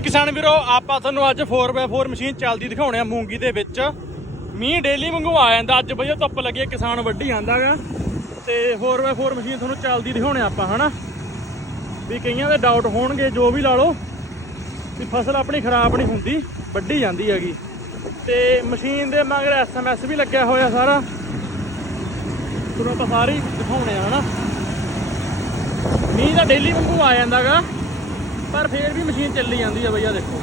ਕਿਸਾਨ ਵੀਰੋ, ਆਪਾਂ ਤੁਹਾਨੂੰ ਅੱਜ 4x4 ਮਸ਼ੀਨ ਚੱਲਦੀ ਦਿਖਾਉਣੇ ਆ ਮੂੰਗੀ ਦੇ ਵਿੱਚ। ਮੀਂਹ ਡੇਲੀ ਵਾਂਗੂ ਆ ਜਾਂਦਾ, ਅੱਜ ਬਈਆ ਧੁੱਪ ਲੱਗੀ ਕਿਸਾਨ ਵੱਢੀ ਜਾਂਦਾਗਾ ਤੇ 4x4 ਮਸ਼ੀਨ ਤੁਹਾਨੂੰ ਚੱਲਦੀ ਦਿਖਾਉਣੇ ਆਪਾਂ, ਹਨਾ? ਵੀ ਕਈਆਂ ਦੇ ਡਾਊਟ ਹੋਣਗੇ, ਜੋ ਵੀ ਲਾ ਲਓ, ਵੀ ਫਸਲ ਆਪਣੀ ਖਰਾਬ ਨਹੀਂ ਹੁੰਦੀ, ਵੱਢੀ ਜਾਂਦੀ ਹੈਗੀ। ਤੇ ਮਸ਼ੀਨ ਦੇ ਮਗਰ ਐਸਐਮਐਸ ਵੀ ਲੱਗਿਆ ਹੋਇਆ ਸਾਰਾ। ਤੁਹਾਨੂੰ ਆਪਾਂ ਸਾਰੀ ਦਿਖਾਉਣੇ ਆ, ਹਨਾ? ਮੀਂਹ ਤਾਂ ਡੇਲੀ ਵਾਂਗੂ ਆ ਜਾਂਦਾਗਾ ਪਰ ਫੇਰ ਵੀ ਮਸ਼ੀਨ ਚੱਲੀ ਜਾਂਦੀ ਆ ਬਈਆ ਦੇਖੋ।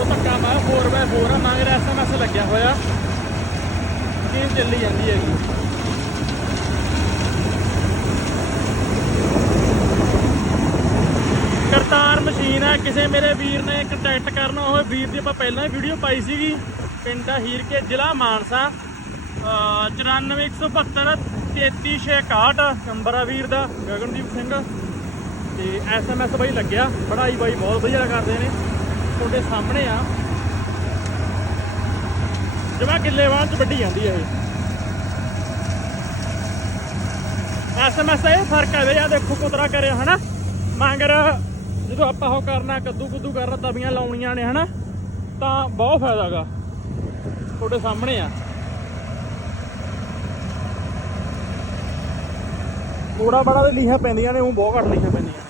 ਉਹ ਧੱਕਾ ਮਾਰ 4x4 ਆ ਮਗਰ ਐਸਐਮਐਸ ਲੱਗਿਆ ਹੋਇਆ। ਮਸ਼ੀਨ ਚੱਲੀ ਜਾਂਦੀ ਹੈਗੀ। ਕਰਤਾਰ ਮਸ਼ੀਨ ਹੈ ਕਿਸੇ ਮੇਰੇ ਵੀਰ ਨੇ ਕੰਟੈਕਟ ਕਰਨਾ ਹੋਵੇ, ਵੀਰ ਦੀ ਆਪਾਂ ਪਹਿਲਾਂ ਹੀ ਵੀਡੀਓ ਪਾਈ ਸੀਗੀ। ਪਿੰਡ ਹੀਰ ਕੇ, ਜ਼ਿਲ੍ਹਾ ਮਾਨਸਾ। ਅਹ 94172 33661 ਨੰਬਰ ਆ ਵੀਰ ਦਾ, ਗਗਨਦੀਪ ਸਿੰਘ। ਤੇ ਐਸਐਮਐਸ ਬਾਈ ਲੱਗਿਆ ਪੜਾਈ ਬਾਈ ਬਹੁਤ ਵਧੀਆ ਕਰਦੇ ਨੇ। ਤੁਹਾਡੇ ਸਾਹਮਣੇ ਆ। ਜਮਾ ਕਿੱਲੇਵਾਨ ਚ ਵੱਡੀ ਜਾਂਦੀ ਹੈ ਇਹ। ਐਸਐਮਐਸ ਦਾ ਇਹ ਫ਼ਰਕ ਹੈ ਵੇ ਆ ਦੇਖੋ ਕੁਤਰਾ ਕਰਿਆ, ਹਨਾ? ਮੰਗਰ ਜਦੋਂ ਆਪਾਂ ਉਹ ਕਰਨਾ ਕੱਦੂ ਕੁੱਦੂ ਕਰਨਾ, ਤਵੀਆਂ ਲਾਉਣੀਆਂ ਨੇ, ਹਨਾ? ਤਾਂ ਬਹੁਤ ਫਾਇਦਾ ਫਾਇਦਾਗਾ ਤੁਹਾਡੇ ਸਾਹਮਣੇ ਆ। ਥੋੜਾ ਬੜਾ ਤੇ ਲੀਹਾਂ ਪੈਂਦੀਆਂ ਨੇ ਉਹ ਬਹੁਤ ਘੱਟ ਲੀਹਾਂ ਪੈਂਦੀਆਂ।